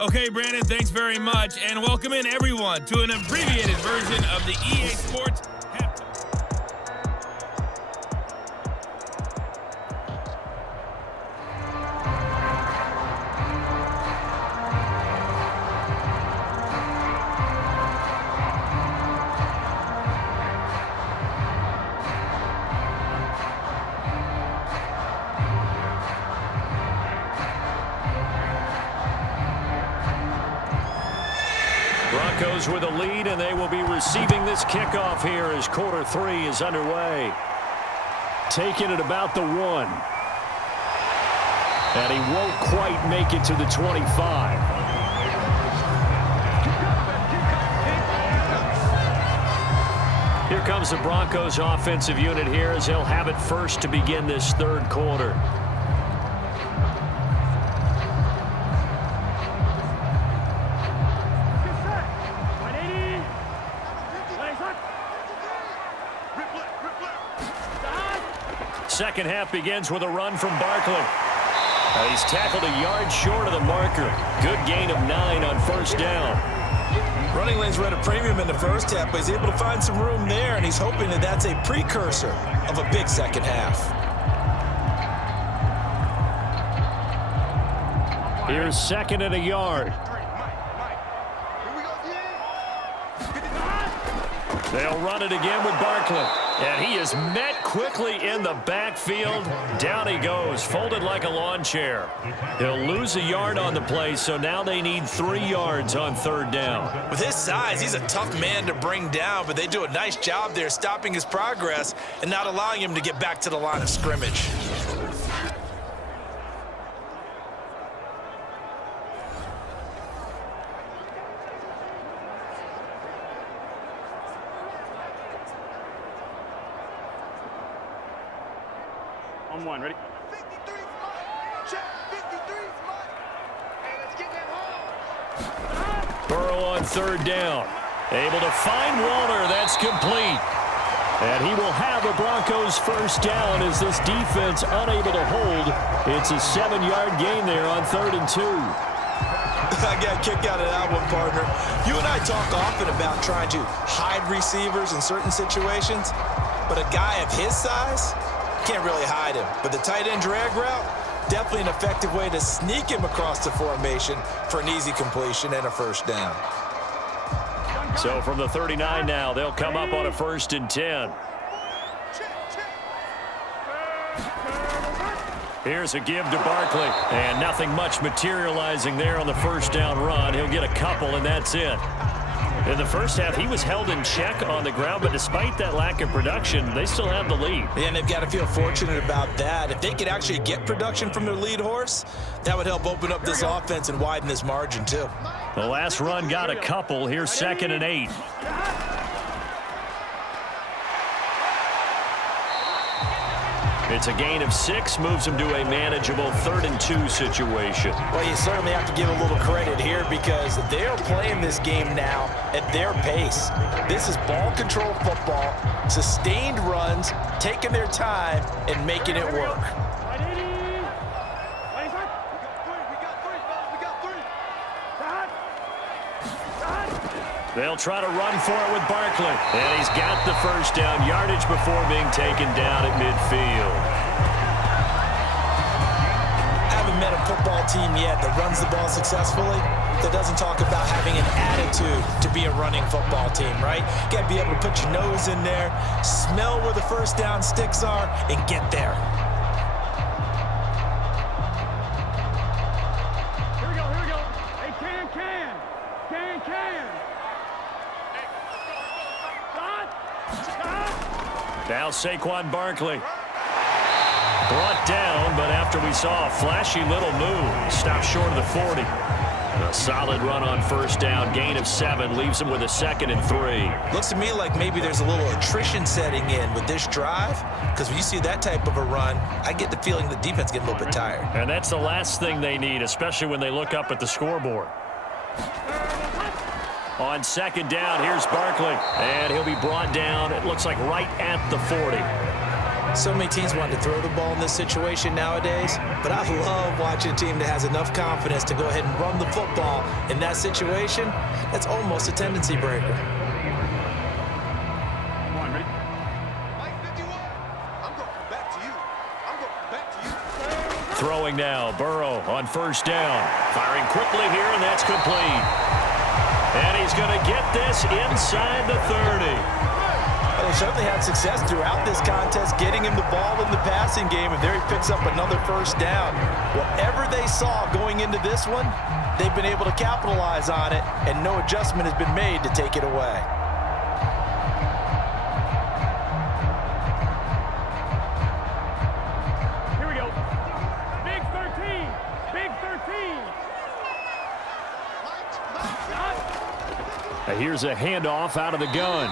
Okay, Brandon, thanks very much, and welcome in everyone to an abbreviated version of the EA Sports Halftime. Broncos with a lead, and they will be receiving this kickoff here as quarter 3 is underway. Taking it about the 1. And he won't quite make it to the 25. Here comes the Broncos offensive unit here as they'll have it first to begin this third quarter. Second half begins with a run from Barkley. He's tackled a yard short of the marker. Good gain of 9 on first down. Running lanes were at a premium in the first half, but he's able to find some room there, and he's hoping that that's a precursor of a big second half. Here's second and a yard. They'll run it again with Barkley. And he is met quickly in the backfield. Down he goes, folded like a lawn chair. He'll lose a yard on the play, so now they need 3 yards on third down. With his size, he's a tough man to bring down, but they do a nice job there stopping his progress and not allowing him to get back to the line of scrimmage. On 1, ready? 53 spot. Check 53 spot. And let's get that home. Burrow on third down. Able to find Walter. That's complete. And he will have a Broncos first down as this defense unable to hold. It's a 7-yard gain there on 3rd and 2. I got a kick out of that one, partner. You and I talk often about trying to hide receivers in certain situations, but a guy of his size can't really hide him. But the tight end drag route, definitely an effective way to sneak him across the formation for an easy completion and a first down. So from the 39 now, they'll come up on a 1st and 10. Here's a give to Barkley. And nothing much materializing there on the first down run. He'll get a couple, and that's it. In the first half, he was held in check on the ground, but despite that lack of production, they still have the lead. And they've got to feel fortunate about that. If they could actually get production from their lead horse, that would help open up this offense and widen this margin, too. The last run got a couple. Here's 2nd and 8. It's a gain of 6, moves them to a manageable 3rd and 2 situation. Well, you certainly have to give a little credit here because they're playing this game now at their pace. This is ball control football, sustained runs, taking their time and making it work. They'll try to run for it with Barkley. And he's got the first down, yardage before being taken down at midfield. I haven't met a football team yet that runs the ball successfully that doesn't talk about having an attitude to be a running football team, right? You got to be able to put your nose in there, smell where the first down sticks are, and get there. Here we go, here we go. Hey, can. Now Saquon Barkley. Brought down, but after we saw a flashy little move, stopped short of the 40. A solid run on first down, gain of 7, leaves him with a 2nd and 3. Looks to me like maybe there's a little attrition setting in with this drive, because when you see that type of a run, I get the feeling the defense getting a little bit tired. And that's the last thing they need, especially when they look up at the scoreboard. On 2nd down, here's Barkley, and he'll be brought down, it looks like right at the 40. So many teams want to throw the ball in this situation nowadays, but I love watching a team that has enough confidence to go ahead and run the football in that situation. That's almost a tendency breaker. Come on, ready? Mike 51, I'm going to come back to you. I'm going to come back to you. Throwing now, Burrow on first down. Firing quickly here, and that's complete. And he's going to get this inside the 30. Well, they certainly had success throughout this contest, getting him the ball in the passing game, and there he picks up another first down. Whatever they saw going into this one, they've been able to capitalize on it, and no adjustment has been made to take it away. Here we go. Big 13. Big 13. Now here's a handoff out of the gun.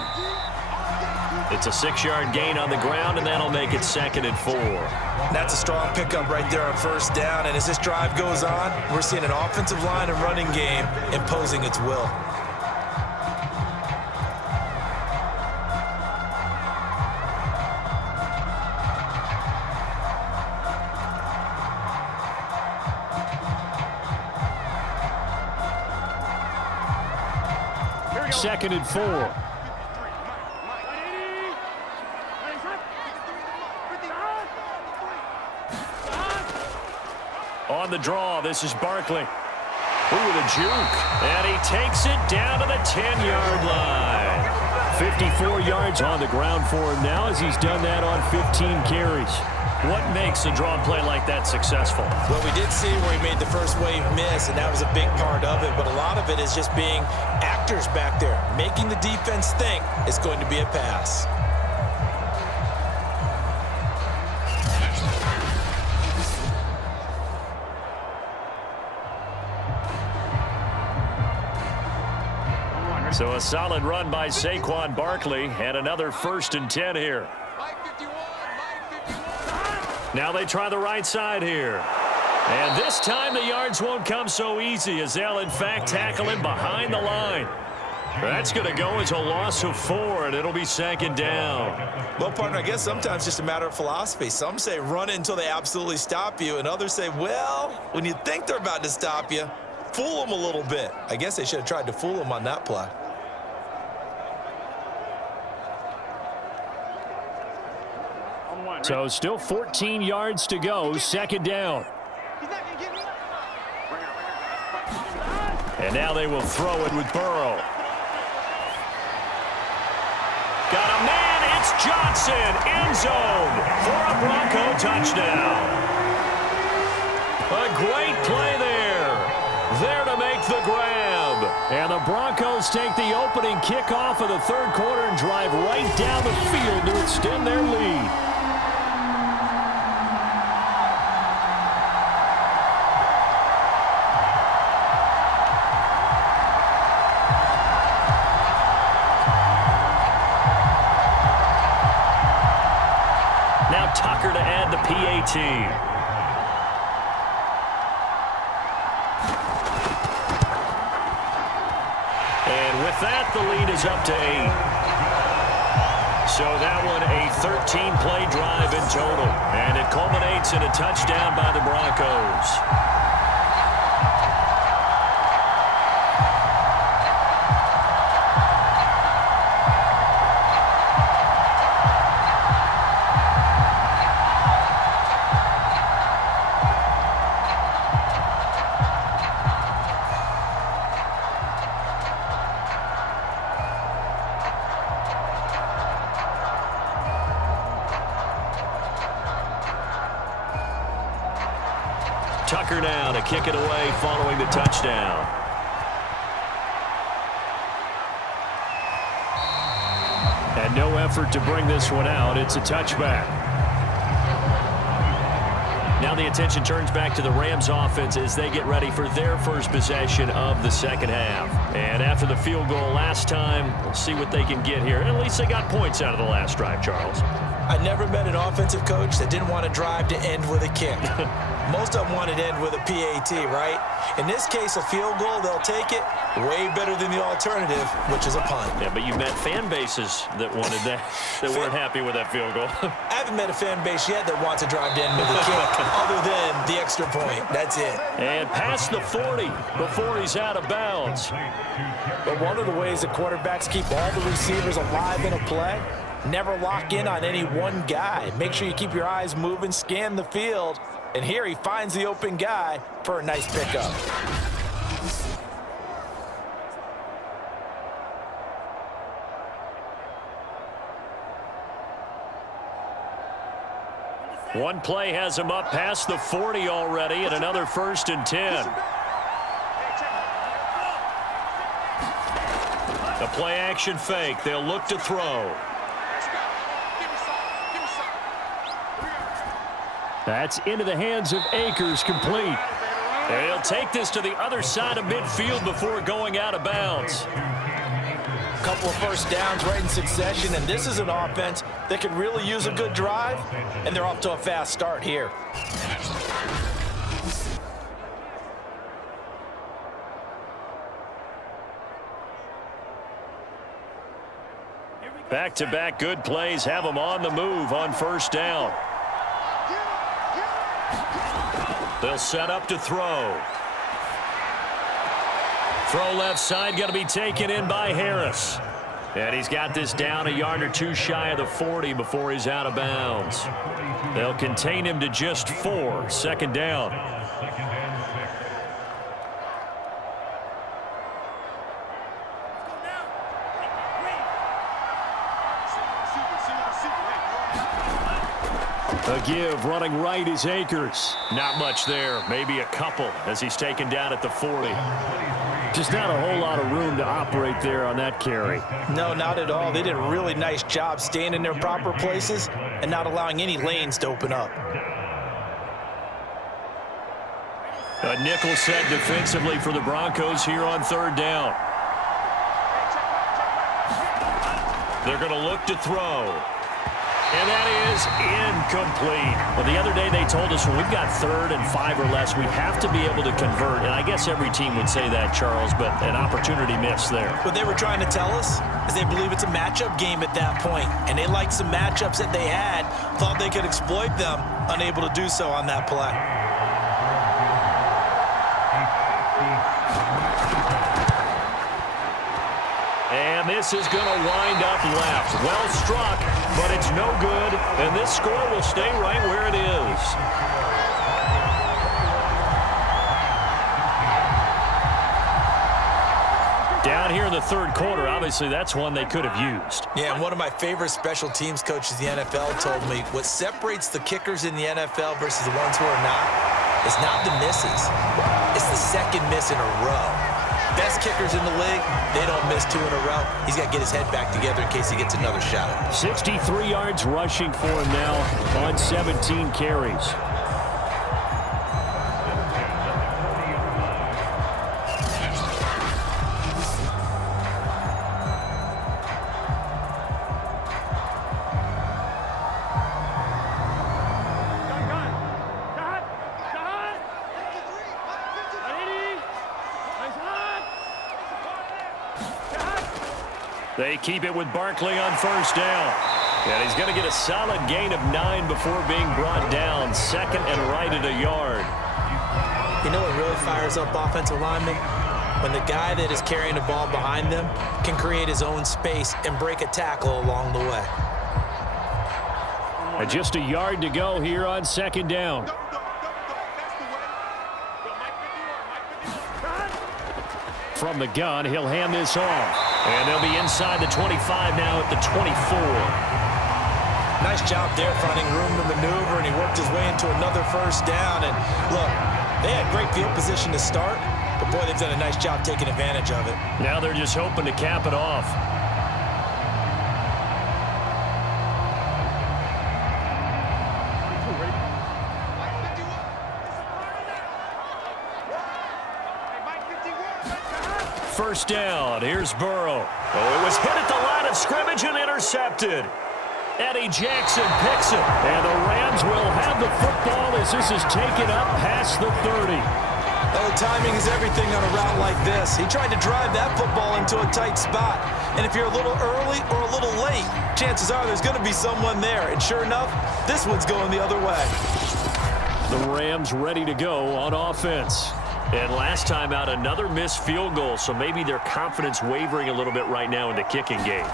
It's a 6-yard gain on the ground, and that'll make it 2nd and 4. That's a strong pickup right there on first down, and as this drive goes on, we're seeing an offensive line and running game imposing its will. Here we go. 2nd and 4. On the draw, this is Barkley. Ooh, the juke. And he takes it down to the 10-yard line. 54 yards on the ground for him now as he's done that on 15 carries. What makes a draw play like that successful? Well, we did see where he made the first wave miss, and that was a big part of it, but a lot of it is just being actors back there, making the defense think it's going to be a pass. So a solid run by Saquon Barkley and another 1st and 10 here. Mike 51, Mike 51. Now they try the right side here. And this time the yards won't come so easy as they'll in fact tackle him behind the line. That's going to go as a loss of 4, and it'll be 2nd down. Well, partner, I guess sometimes just a matter of philosophy. Some say run it until they absolutely stop you, and others say, well, when you think they're about to stop you, fool them a little bit. I guess they should have tried to fool them on that play. So still 14 yards to go, 2nd down. He's not going to get me. And now they will throw it with Burrow. Got a man, it's Johnson, end zone for a Bronco touchdown. A great play there to make the grab. And the Broncos take the opening kickoff of the 3rd quarter and drive right down the field to extend their lead. Now Tucker to add the PAT. And with that, the lead is up to 8. So that one a 13-play drive in total. And it culminates in a touchdown by the Broncos. Tucker now to kick it away following the touchdown. And no effort to bring this one out. It's a touchback. Now the attention turns back to the Rams offense as they get ready for their first possession of the 2nd half. And after the field goal last time, we'll see what they can get here. At least they got points out of the last drive, Charles. I never met an offensive coach that didn't want to drive to end with a kick. Most of them wanted to end with a PAT, right? In this case, a field goal, they'll take it. Way better than the alternative, which is a punt. Yeah, but you met fan bases that wanted that, that weren't happy with that field goal. I haven't met a fan base yet that wants to drive to end with a kick, other than the extra point. That's it. And past the 40 before he's out of bounds. But one of the ways that quarterbacks keep all the receivers alive in a play, never lock in on any one guy. Make sure you keep your eyes moving, scan the field. And here he finds the open guy for a nice pickup. One play has him up past the 40 already, and another 1st and 10. A play action fake. They'll look to throw. That's into the hands of Akers, complete. And he'll take this to the other side of midfield before going out of bounds. Couple of first downs right in succession, and this is an offense that could really use a good drive, and they're off to a fast start here. Back-to-back good plays have them on the move on 1st down. They'll set up to throw. Throw left side, going to be taken in by Harris. And he's got this down a yard or two shy of the 40 before he's out of bounds. They'll contain him to just 4. 2nd down. A give running right is Akers. Not much there. Maybe a couple as he's taken down at the 40. Just not a whole lot of room to operate there on that carry. No, not at all. They did a really nice job staying in their proper places and not allowing any lanes to open up. A nickel set defensively for the Broncos here on 3rd down. They're going to look to throw. And that is incomplete. Well, the other day they told us when we've got 3rd and 5 or less, we have to be able to convert. And I guess every team would say that, Charles, but an opportunity missed there. What they were trying to tell us is they believe it's a matchup game at that point. And they liked some matchups that they had, thought they could exploit them, unable to do so on that play. And this is going to wind up left. Well struck, but it's no good. And this score will stay right where it is. Down here in the 3rd quarter, obviously that's one they could have used. Yeah, and one of my favorite special teams coaches in the NFL told me what separates the kickers in the NFL versus the ones who are not is not the misses. It's the second miss in a row. Best kickers in the league, they don't miss 2 in a row. He's got to get his head back together in case he gets another shot. 63 yards rushing for him now on 17 carries. They keep it with Barkley on 1st down. And he's going to get a solid gain of 9 before being brought down. 2nd and right at a yard. You know what really fires up offensive linemen? When the guy that is carrying the ball behind them can create his own space and break a tackle along the way. And just a yard to go here on 2nd down. From the gun, he'll hand this off. And they'll be inside the 25 now at the 24. Nice job there, finding room to maneuver, and he worked his way into another 1st down. And look, they had great field position to start, but boy, they've done a nice job taking advantage of it. Now they're just hoping to cap it off. First down. Here's Burrow. Oh, it was hit at the line of scrimmage and intercepted. Eddie Jackson picks it. And the Rams will have the football as this is taken up past the 30. Well, the timing is everything on a route like this. He tried to drive that football into a tight spot. And if you're a little early or a little late, chances are there's going to be someone there. And sure enough, this one's going the other way. The Rams ready to go on offense. And last time out, another missed field goal, so maybe their confidence wavering a little bit right now in the kicking game.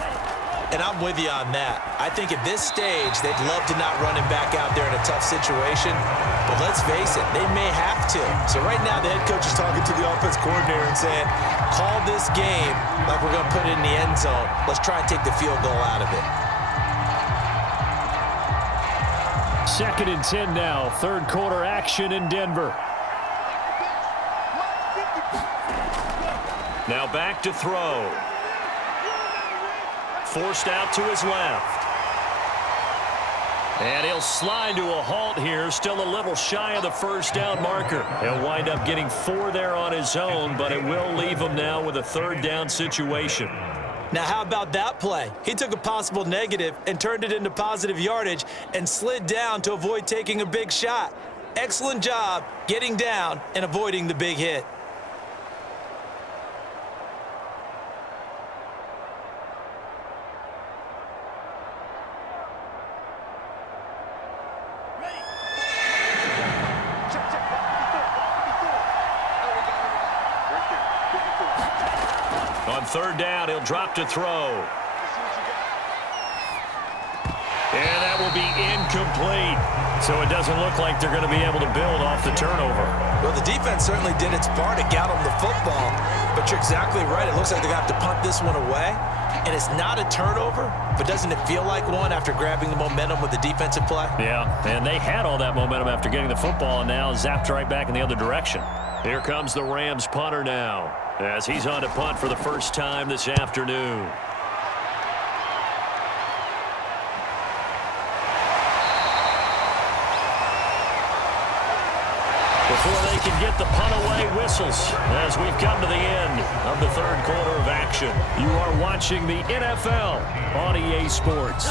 And I'm with you on that. I think at this stage, they'd love to not run him back out there in a tough situation. But let's face it, they may have to. So right now, the head coach is talking to the offense coordinator and saying, call this game like we're going to put it in the end zone. Let's try and take the field goal out of it. 2nd and 10 now. Third quarter action in Denver. Now back to throw. Forced out to his left. And he'll slide to a halt here. Still a little shy of the first down marker. He'll wind up getting 4 there on his own, but it will leave him now with a 3rd down situation. Now, how about that play? He took a possible negative and turned it into positive yardage and slid down to avoid taking a big shot. Excellent job getting down and avoiding the big hit. On 3rd down, he'll drop to throw. And that will be incomplete. So it doesn't look like they're going to be able to build off the turnover. Well, the defense certainly did its part to get them the football. But you're exactly right. It looks like they're going to have to punt this one away. And it's not a turnover, but doesn't it feel like one after grabbing the momentum with the defensive play? Yeah, and they had all that momentum after getting the football and now zapped right back in the other direction. Here comes the Rams punter now as he's on to punt for the first time this afternoon. Before they can get the punt away, whistles as we've come to the end of the 3rd quarter of action. You are watching the NFL on EA Sports.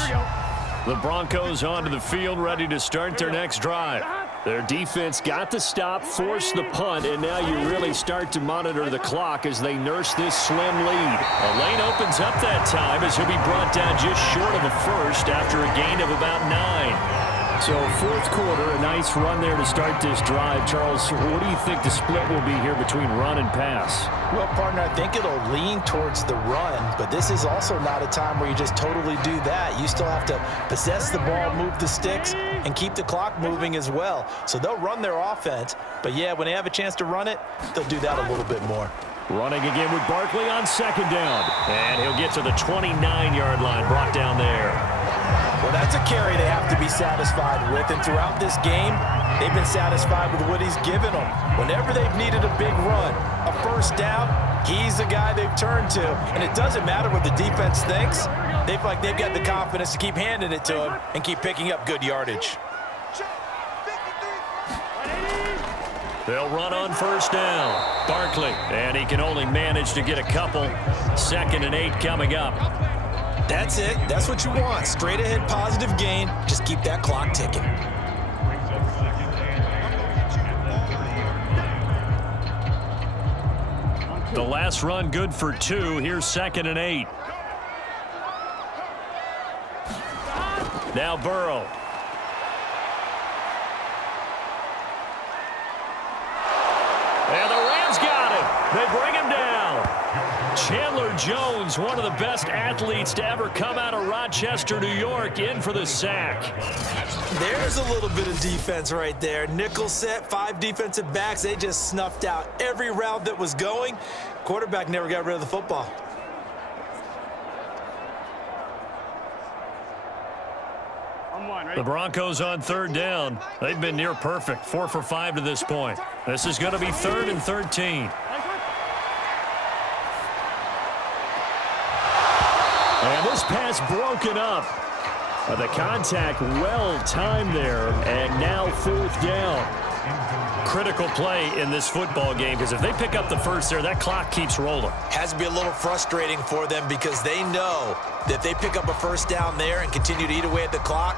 The Broncos onto the field ready to start their next drive. Their defense got the stop, forced the punt, and now you really start to monitor the clock as they nurse this slim lead. A lane opens up that time as he'll be brought down just short of a first after a gain of about 9. So 4th quarter, a nice run there to start this drive. Charles, what do you think the split will be here between run and pass? Well, partner, I think it'll lean towards the run, but this is also not a time where you just totally do that. You still have to possess the ball, move the sticks, and keep the clock moving as well. So they'll run their offense, but yeah, when they have a chance to run it, they'll do that a little bit more. Running again with Barkley on 2nd down. And he'll get to the 29-yard line, brought down there. Well, that's a carry they have to be satisfied with, and throughout this game, they've been satisfied with what he's given them. Whenever they've needed a big run, a first down, he's the guy they've turned to. And it doesn't matter what the defense thinks. They feel like they've got the confidence to keep handing it to him and keep picking up good yardage. They'll run on 1st down. Barkley, and he can only manage to get a couple. 2nd and 8 coming up. That's it. That's what you want. Straight ahead positive gain. Just keep that clock ticking. The last run good for 2. Here's 2nd and 8. Now Burrow. And the Rams got him. They bring him down. Chandler Jones, one of the best athletes to ever come out of Rochester, New York, in for the sack. There's a little bit of defense right there. Nickel set, 5 defensive backs. They just snuffed out every route that was going. Quarterback never got rid of the football. The Broncos on 3rd down. They've been near perfect, 4 for 5 to this point. This is going to be 3rd and 13. And this pass broken up. The contact well timed there, and now 4th down. Critical play in this football game, because if they pick up the first there, that clock keeps rolling. Has to be a little frustrating for them because they know that if they pick up a first down there and continue to eat away at the clock,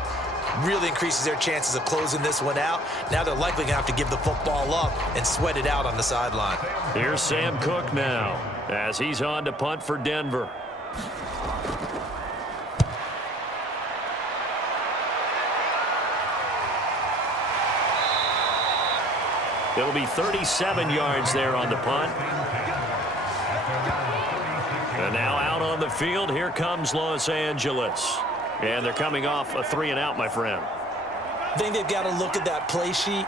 really increases their chances of closing this one out. Now they're likely going to have to give the football up and sweat it out on the sideline. Here's Sam Cook now as he's on to punt for Denver. It'll be 37 yards there on the punt. And now out on the field, here comes Los Angeles. And they're coming off a 3-and-out, my friend. I think they've got to look at that play sheet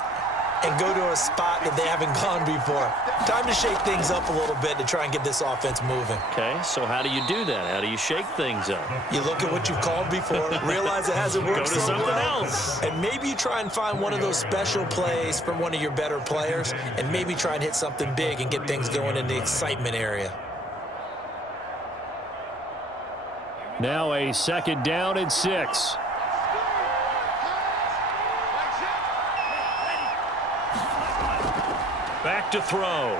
and go to a spot that they haven't gone before. Time to shake things up a little bit to try and get this offense moving. Okay, so how do you do that? How do you shake things up? You look at what you've called before, realize it hasn't worked Go to so something well, else. and maybe you try and find one of those special plays from one of your better players, and maybe try and hit something big and get things going in the excitement area. Now a 2nd down and 6. Back to throw.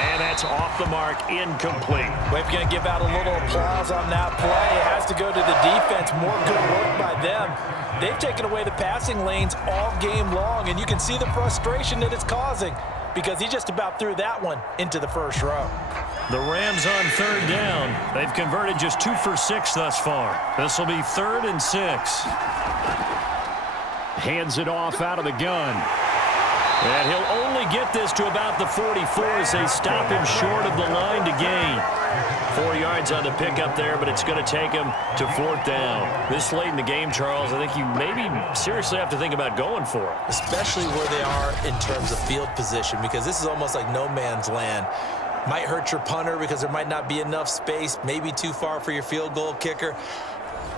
And that's off the mark, incomplete. We're going to give out a little applause on that play. It has to go to the defense. More good work by them. They've taken away the passing lanes all game long, and you can see the frustration that it's causing because he just about threw that one into the first row. The Rams on 3rd down. They've converted just 2 for 6 thus far. This will be 3rd and 6. Hands it off out of the gun. And he'll only get this to about the 44 as they stop him short of the line to gain. 4 yards on the pickup there, but it's going to take him to 4th down. This late in the game, Charles, I think you maybe seriously have to think about going for it. Especially where they are in terms of field position, because this is almost like no man's land. Might hurt your punter because there might not be enough space, maybe too far for your field goal kicker.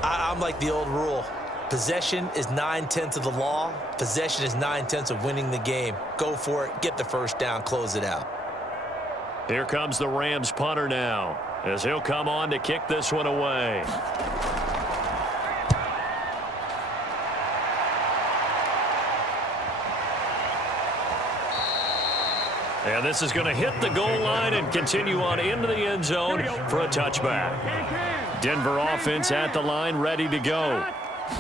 I'm like the old rule. Possession is 9/10 of the law. Possession is 9/10 of winning the game. Go for it. Get the first down. Close it out. Here comes the Rams punter now as he'll come on to kick this one away. And this is going to hit the goal line and continue on into the end zone for a touchback. Denver offense at the line, ready to go.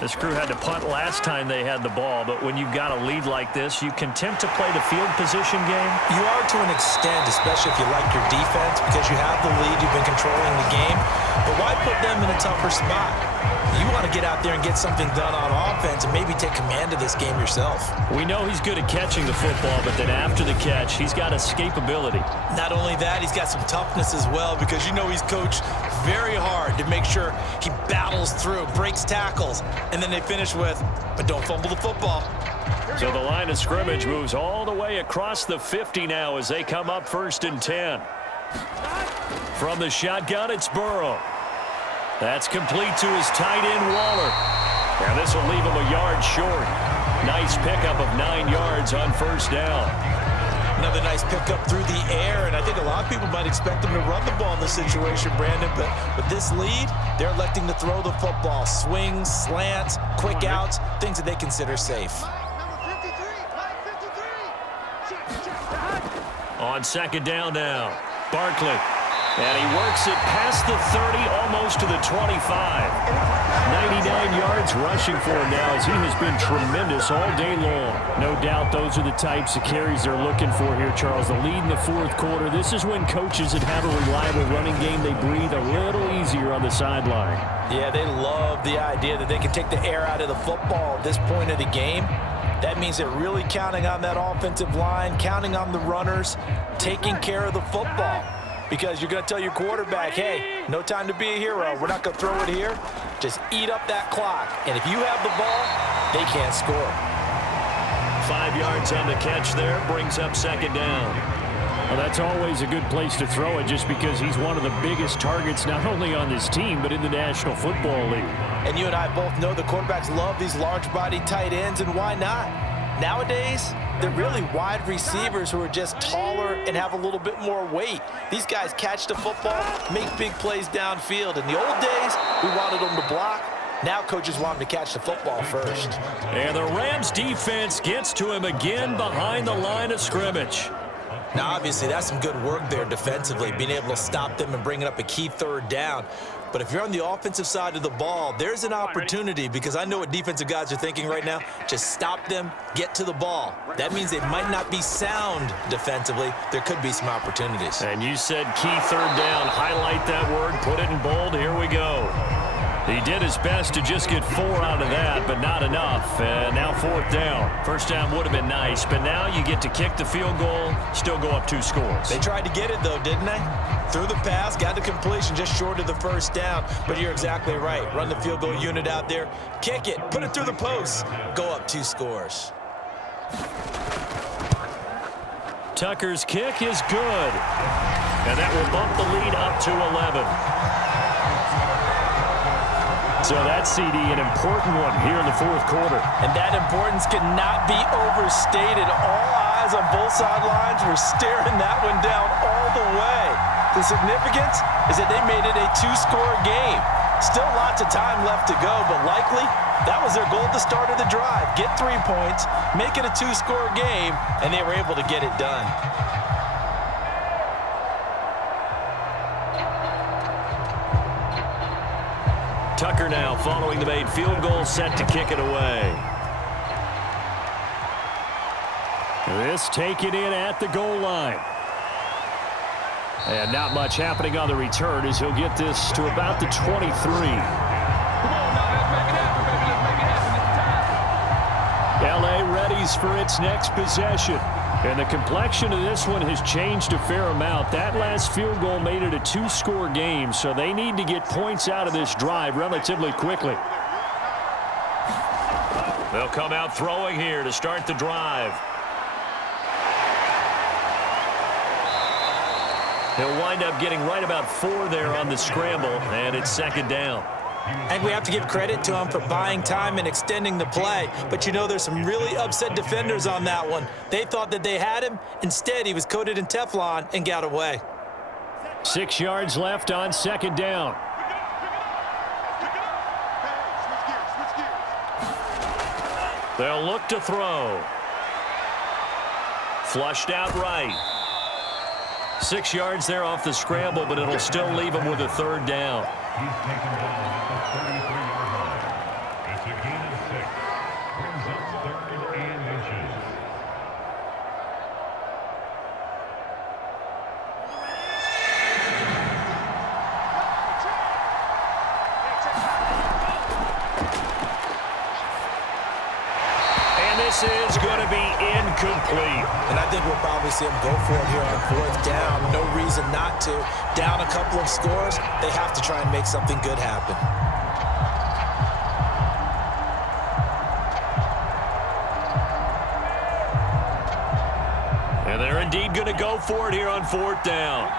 This crew had to punt last time they had the ball, but when you've got a lead like this, you can tempt to play the field position game. You are to an extent, especially if you like your defense, because you have the lead, you've been controlling the game. But why put them in a tougher spot? You want to get out there and get something done on offense and maybe take command of this game yourself. We know he's good at catching the football, but then after the catch, he's got escapability. Not only that, he's got some toughness as well, because you know he's coached very hard to make sure he battles through, breaks tackles, and then they finish with, but don't fumble the football. So the line of scrimmage moves all the way across the 50 now as they come up 1st and 10. From the shotgun, it's Burrow. That's complete to his tight end, Waller. And this will leave him a yard short. Nice pickup of 9 yards on 1st down. Another nice pickup through the air, and I think a lot of people might expect him to run the ball in this situation, Brandon, but with this lead, they're electing to throw the football. Swings, slants, quick outs, things that they consider safe. On 2nd down now, Barkley. And he works it past the 30, almost to the 25. 99 yards rushing for him now as he has been tremendous all day long. No doubt those are the types of carries they're looking for here, Charles. The lead in the 4th quarter. This is when coaches that have a reliable running game, they breathe a little easier on the sideline. Yeah, they love the idea that they can take the air out of the football at this point of the game. That means they're really counting on that offensive line, counting on the runners, taking care of the football. Because you're going to tell your quarterback, hey, no time to be a hero. We're not going to throw it here. Just eat up that clock. And if you have the ball, they can't score. 5 yards on the catch there, brings up 2nd down. Well, that's always a good place to throw it just because he's one of the biggest targets not only on this team but in the National Football League. And you and I both know the quarterbacks love these large-body tight ends, and why not? Nowadays, they're really wide receivers who are just taller and have a little bit more weight. These guys catch the football, make big plays downfield. In the old days, we wanted them to block. Now coaches want him to catch the football first. And the Rams defense gets to him again behind the line of scrimmage. Now, obviously, that's some good work there defensively, being able to stop them and bringing up a key third down. But if you're on the offensive side of the ball, there's an opportunity, because I know what defensive guys are thinking right now. Just stop them, get to the ball. That means they might not be sound defensively. There could be some opportunities. And you said key third down. Highlight that word, put it in bold. Here we go. He did his best to just get 4 out of that, but not enough. And now 4th down. First down would have been nice, but now you get to kick the field goal, still go up 2 scores. They tried to get it, though, didn't they? Threw the pass, got the completion just short of the first down. But you're exactly right. Run the field goal unit out there, kick it, put it through the post, go up 2 scores. Tucker's kick is good. And that will bump the lead up to 11. So that, CD, an important one here in the 4th quarter. And that importance cannot be overstated. All eyes on both sidelines were staring that one down all the way. The significance is that they made it a 2-score game. Still lots of time left to go, but likely that was their goal at the start of the drive. Get 3 points, make it a 2-score game, and they were able to get it done. Tucker now following the made field goal, set to kick it away. This taken in at the goal line. And not much happening on the return as he'll get this to about the 23. LA readies for its next possession. And the complexion of this one has changed a fair amount. That last field goal made it a 2-score game, so they need to get points out of this drive relatively quickly. They'll come out throwing here to start the drive. He'll wind up getting right about 4 there on the scramble, and it's 2nd down. And we have to give credit to him for buying time and extending the play. But you know, there's some really upset defenders on that one. They thought that they had him. Instead, he was coated in Teflon and got away. 6 yards left on 2nd down. They'll look to throw. Flushed out right. 6 yards there off the scramble, but it'll still leave him with a 3rd down. He's taken about the 33-yard line. It's a gain of 6. Brings up 3rd and inches. And this is going to be incomplete. And I think we'll probably see him go for it here on 4th down. No reason not to. Down a couple of scores, they have to try and make something good happen. And they're indeed going to go for it here on 4th down.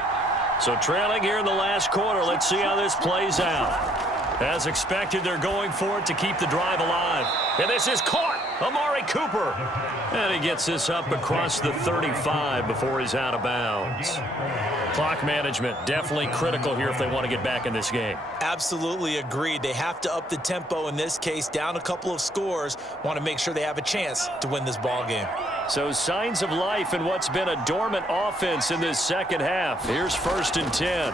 So trailing here in the last quarter, let's see how this plays out. As expected, they're going for it to keep the drive alive. And this is caught. Amari Cooper. And he gets this up across the 35 before he's out of bounds. Clock management definitely critical here if they want to get back in this game. Absolutely agreed. They have to up the tempo in this case, down a couple of scores. Want to make sure they have a chance to win this ball game. So signs of life in what's been a dormant offense in this 2nd half. Here's 1st and 10.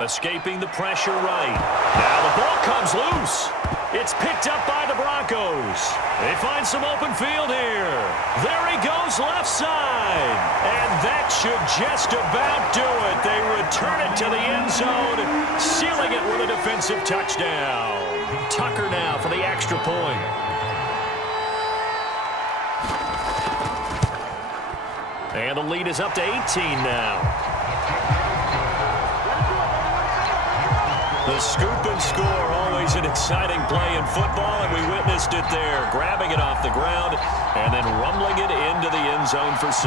Escaping the pressure right. Now the ball comes loose. It's picked up by the Broncos. They find some open field here. There he goes left side. And that should just about do it. They return it to the end zone, sealing it with a defensive touchdown. Tucker now for the extra point. And the lead is up to 18 now. The scoop and score, always an exciting play in football, and we witnessed it there, grabbing it off the ground and then rumbling it into the end zone for 6.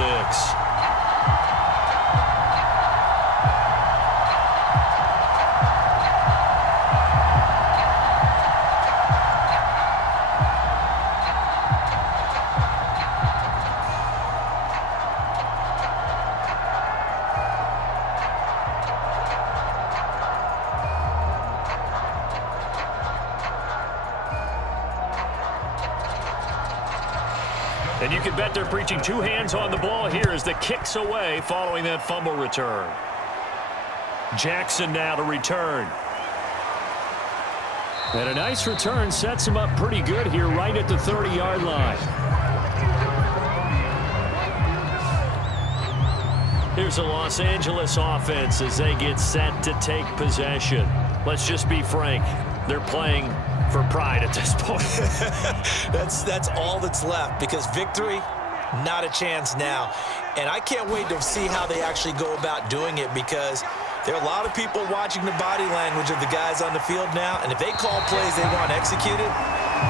And you can bet they're preaching two hands on the ball here as the kick's away following that fumble return. Jackson now to return. And a nice return sets him up pretty good here right at the 30-yard line. Here's the Los Angeles offense as they get set to take possession. Let's just be frank. They're playing for pride at this point. That's all that's left, because victory, not a chance now. And I can't wait to see how they actually go about doing it, because there are a lot of people watching the body language of the guys on the field now, and if they call plays they want executed,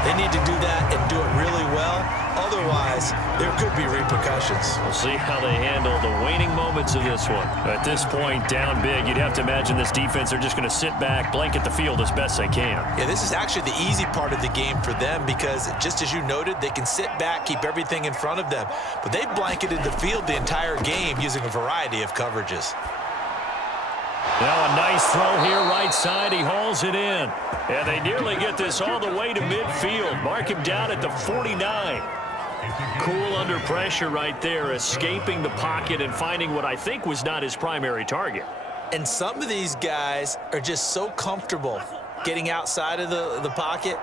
they need to do that and do it really well. Otherwise, there could be repercussions. We'll see how they handle the waning moments of this one. At this point, down big, you'd have to imagine this defense are just going to sit back, blanket the field as best they can. Yeah, this is actually the easy part of the game for them, because just as you noted, they can sit back, keep everything in front of them. But they've blanketed the field the entire game using a variety of coverages. Now a nice throw here right side. He hauls it in. And they nearly get this all the way to midfield. Mark him down at the 49. Cool under pressure right there, escaping the pocket and finding what I think was not his primary target. And some of these guys are just so comfortable getting outside of the pocket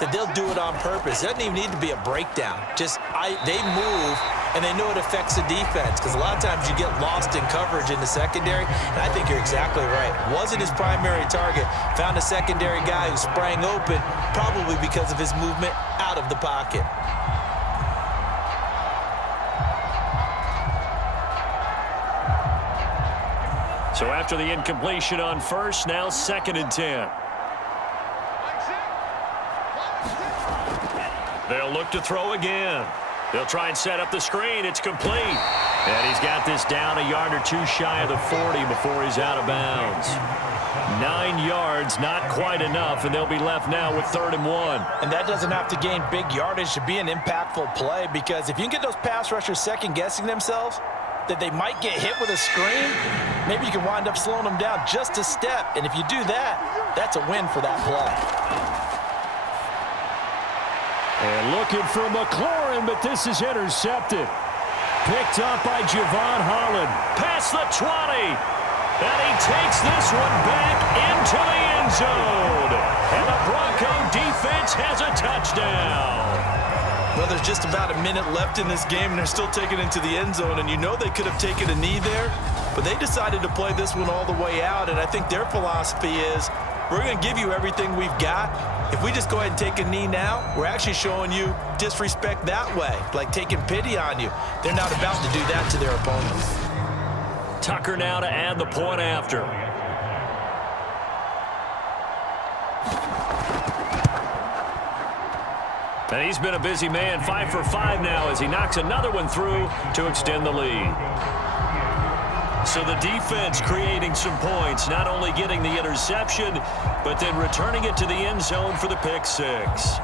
that they'll do it on purpose. It doesn't even need to be a breakdown. They move, and they know it affects the defense, because a lot of times you get lost in coverage in the secondary, and I think you're exactly right. Wasn't his primary target. Found a secondary guy who sprang open, probably because of his movement out of the pocket. So after the incompletion on first, now 2nd and 10. They'll look to throw again. They'll try and set up the screen. It's complete. And he's got this down a yard or two shy of the 40 before he's out of bounds. 9 yards, not quite enough, and they'll be left now with 3rd and 1. And that doesn't have to gain big yardage to be an impactful play, because if you can get those pass rushers second-guessing themselves, that they might get hit with a screen, maybe you can wind up slowing them down just a step. And if you do that, that's a win for that play. And looking for McLaurin, but this is intercepted. Picked up by Javon Holland. Past the 20. And he takes this one back into the end zone. And the Bronco defense has a touchdown. Well, there's just about a minute left in this game, and they're still taking it into the end zone. And you know they could have taken a knee there, but they decided to play this one all the way out. And I think their philosophy is, we're going to give you everything we've got. If we just go ahead and take a knee now, we're actually showing you disrespect that way, like taking pity on you. They're not about to do that to their opponents. Tucker now to add the point after. And he's been a busy man, 5 for 5 now as he knocks another one through to extend the lead. So the defense creating some points, not only getting the interception, but then returning it to the end zone for the pick six.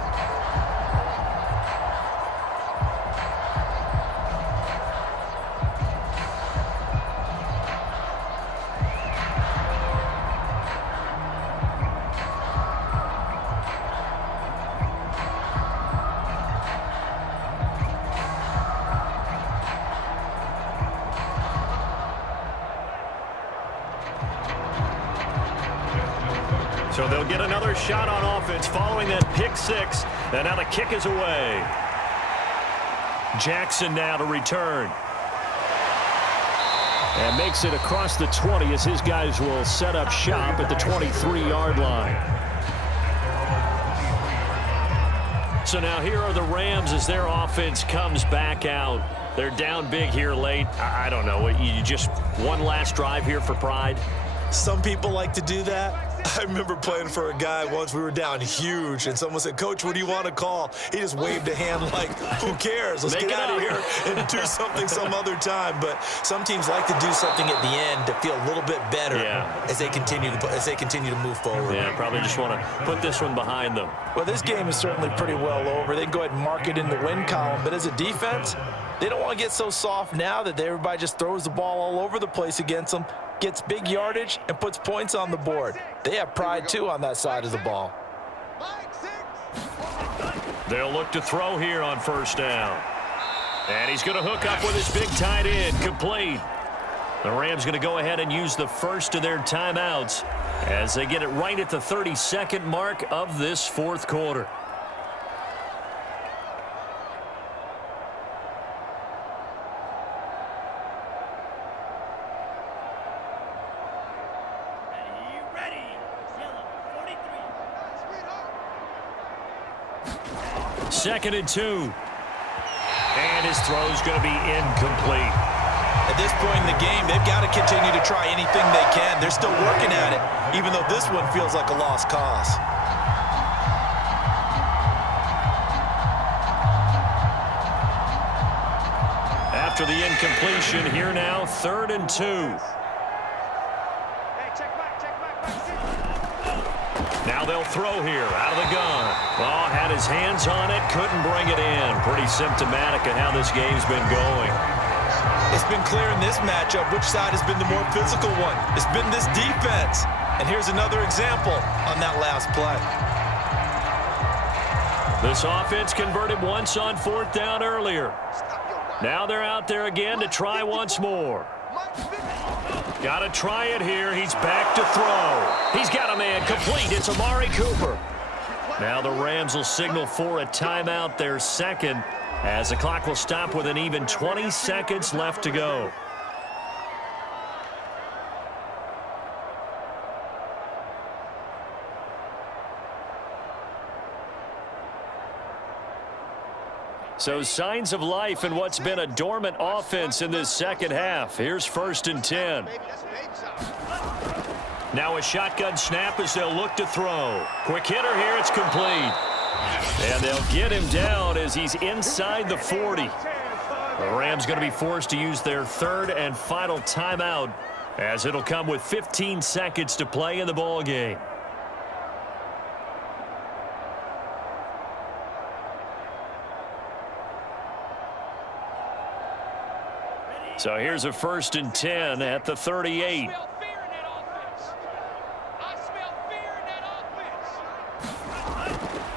So they'll get another shot on offense following that pick six. And now the kick is away. Jackson now to return. And makes it across the 20 as his guys will set up shop at the 23-yard line. So now here are the Rams as their offense comes back out. They're down big here late. I don't know. You just one last drive here for pride? Some people like to do that. I remember playing for a guy once. We were down huge, and someone said, "Coach, what do you want to call?" He just waved a hand like, who cares? Let's get out of here and do something some other time. But some teams like to do something at the end to feel a little bit better as they continue to move forward. Yeah, probably just want to put this one behind them. Well, this game is certainly pretty well over. They can go ahead and mark it in the win column. But as a defense, they don't want to get so soft now that everybody just throws the ball all over the place against them, gets big yardage, and puts points on the board. They have pride, too, on that side of the ball. They'll look to throw here on first down. And he's going to hook up with his big tight end, complete. The Rams going to go ahead and use the first of their timeouts as they get it right at the 32nd mark of this fourth quarter. Second and 2. And his throw's going to be incomplete. At this point in the game, they've got to continue to try anything they can. They're still working at it, even though this one feels like a lost cause. After the incompletion, here now, 3rd and 2. Hey, check back. Now they'll throw here, out of the gun. Oh, had his hands on it, couldn't bring it in. Pretty symptomatic of how this game's been going. It's been clear in this matchup which side has been the more physical one. It's been this defense. And here's another example on that last play. This offense converted once on 4th down earlier. Now they're out there again to try once more. Got to try it here. He's back to throw. He's got a man complete. It's Amari Cooper. Now the Rams will signal for a timeout, their second, as the clock will stop with an even 20 seconds left to go. So signs of life in what's been a dormant offense in this second half. Here's 1st and 10. Now a shotgun snap as they'll look to throw. Quick hitter here, it's complete. And they'll get him down as he's inside the 40. The Rams going to be forced to use their 3rd and final timeout as it'll come with 15 seconds to play in the ball game. So here's a 1st and 10 at the 38.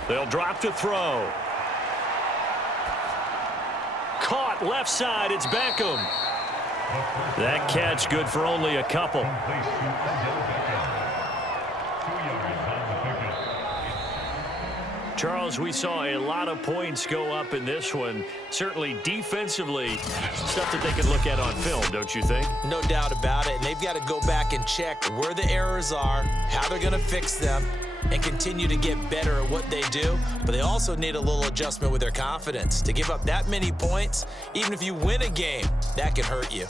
They'll drop to throw. Caught left side. It's Beckham. That catch good for only a couple. Charles, we saw a lot of points go up in this one. Certainly defensively, stuff that they can look at on film, don't you think? No doubt about it. And they've got to go back and check where the errors are, how they're going to fix them, and continue to get better at what they do. But they also need a little adjustment with their confidence. To give up that many points, even if you win a game, that can hurt you.